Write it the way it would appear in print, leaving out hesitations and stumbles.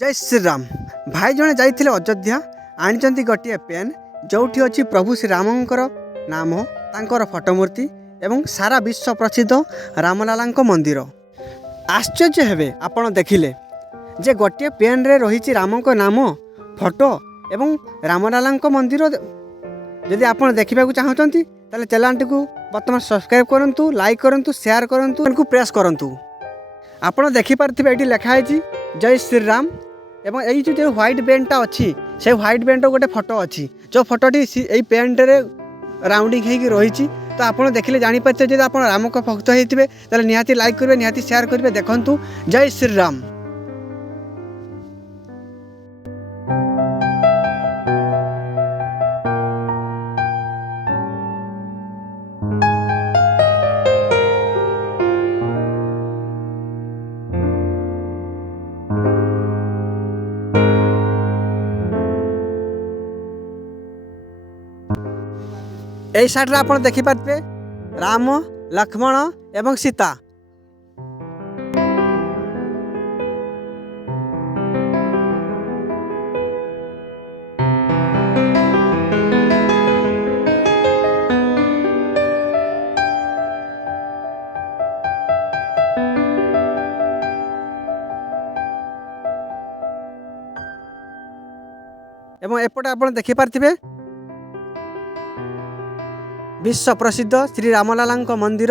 जय श्री राम भाई जड़े जाइए अयोध्या आनी गोटे पेन जो अच्छी प्रभु श्री रामंकर नाम तांकर फोटोमूर्ति एवं सारा विश्व प्रसिद्ध रामलाला मंदिर। आश्चर्य हेबे आपण देखिले जे गोटे पेन रे रही राम नाम फोटो एवं रामलाला मंदिर। जदि आप देखा चाहते ताले चैनल को बर्तमान सब्सक्राइब करूँ, लाइक करूँ, शेयर करूँ, प्रेस करूँ। आपड़ देखिपे ये लिखाई जय श्री राम एवं यही जो व्हाइट पेनटा अच्छी से व्हाइट पेन गोटे फोटो अच्छी जो फोटोटी यही पेंट रे राउंडिंग होगी रही। तो आपड़ देखिले जानीपारे जब आप राम को भक्त होते निहाती लाइक करेंगे, निहाती शेयर करेंगे। देखूँ जय श्री राम। यही साइड रे आप देखिपारे राम, लक्ष्मण एवं सीता। एवं एपटे आप देखिपारे विश्व प्रसिद्ध श्री रामलाला मंदिर।